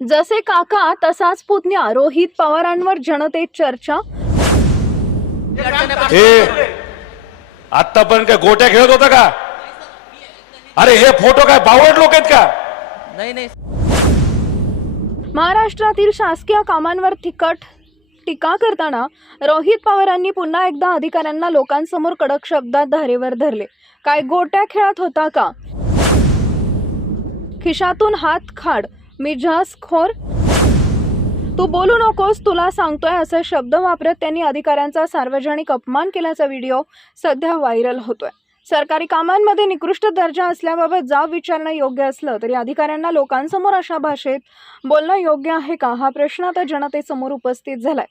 जसे काका तसाच पुतण्या. रोहित पवारांवर जनतेत चर्चा. हे आतापर्यंत काय गोट्या खेळत होता का? अरे हे फोटो काय बावड लोक आहेत का? नाही नाही. महाराष्ट्रातील शासकीय कामांवर तिखट टीका करताना रोहित पवारांनी पुन्हा एकदा अधिकाऱ्यांना लोकांसमोर कडक शब्दात धारेवर धरले. काय गोट्या खेळत होता का? खिशातून हात खाड. मिजाज खोर? तू बोलू नकोस तुला सांगतोय असे शब्द वापरत त्यांनी अधिकाऱ्यांचा सार्वजनिक अपमान केल्याचा व्हिडिओ सध्या व्हायरल होतोय. सरकारी कामांमध्ये निकृष्ट दर्जा असल्याबाबत जाब विचारणं योग्य असलं तरी अधिकाऱ्यांना लोकांसमोर अशा भाषेत बोलणं योग्य आहे का? हा प्रश्न आता जनतेसमोर उपस्थित झालाय.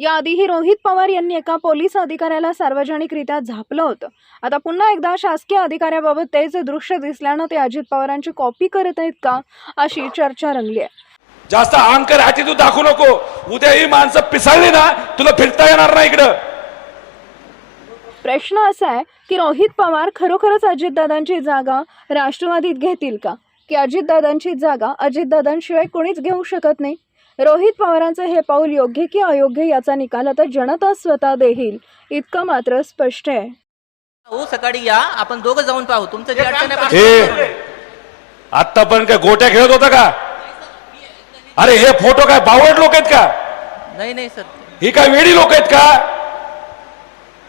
याआधीही रोहित पवार यांनी एका पोलीस अधिकाऱ्याला सार्वजनिकरित्या झापलं होतं. आता पुन्हा एकदा शासकीय अधिकाऱ्याबाबत तेच दृश्य दिसल्यानं ते अजित पवारांची कॉपी करत आहेत का अशी चर्चा रंगली आहे. जास्त अहंकार ॲटिट्यूड दाखवू नको. उद्या ही माणसं पिसाळली ना तुला फिरता येणार नाही इकडं. प्रश्न असा आहे की रोहित पवार खरोखरच अजितदादांची जागा राष्ट्रवादीत घेतील का? की अजितदादांची जागा अजितदादांशिवाय कोणीच घेऊ शकत नाही? रोहित पवारांचं हे पाऊल योग्य की अयोग्य याचा निकाल आता जनता स्वतः देईल इतकं मात्र स्पष्ट आहे. हो सकाळी या. आपण दोघं जाऊन पाहू. तुमचं जे अडचण आहे आतापर्यंत काय गोट्या खेळत होता का? अरे हे फोटो काय बावड लोक आहेत का? नाही नाही सर. ही काय वेडी लोक आहेत का?